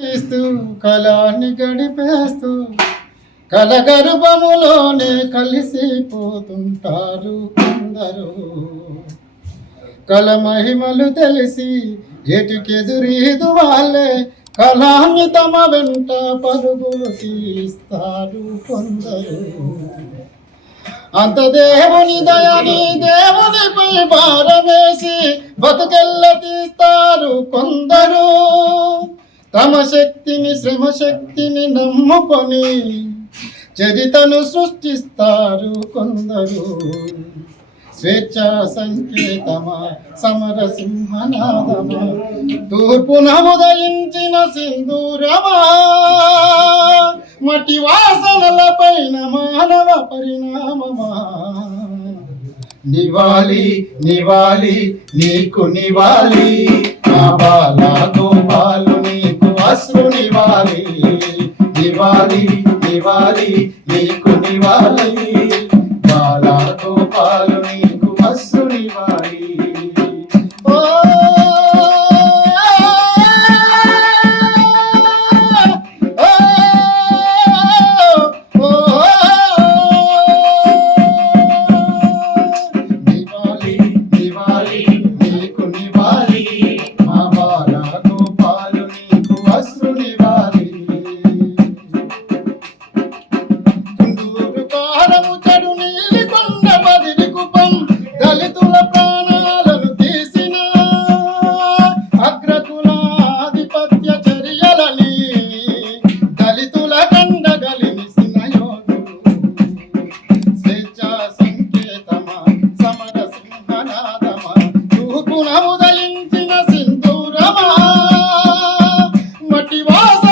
ఇస్తూ కళాన్ని గడిపేస్తూ కలగర్భములోనే కలిసిపోతుంటారు కొందరు. కల మహిమలు తెలిసి ఎటుకెదురీదు వాళ్ళే కళాన్ని తమ వెంట పరుగులు తీస్తారు కొందరు. అంత దేవుని దయని దేవునిపై భారమేసి బతుకెల్ల తీస్తారు కొందరు. తమ శక్తిని శ్రమ శక్తిని నమ్ముకొని చరితను సృష్టిస్తారు కొందరు. స్వేచ్ఛా సంకేతమా సమర సింహనాదమా తూర్పున ఉదయించిన సింధూరమా మట్టి వాసనల పైన మానవ పరిణామమా. నివాలి నివాలి నీకు నివాలి నా బాల గోపాలు నీకు అశ్రు నివాలి. నివాలి నివాలి నీకు నివాలి బాల గోపాలు నీకు అశ్రు నివాలి. ఉదయించిన సింధూరమా మట్టి వాస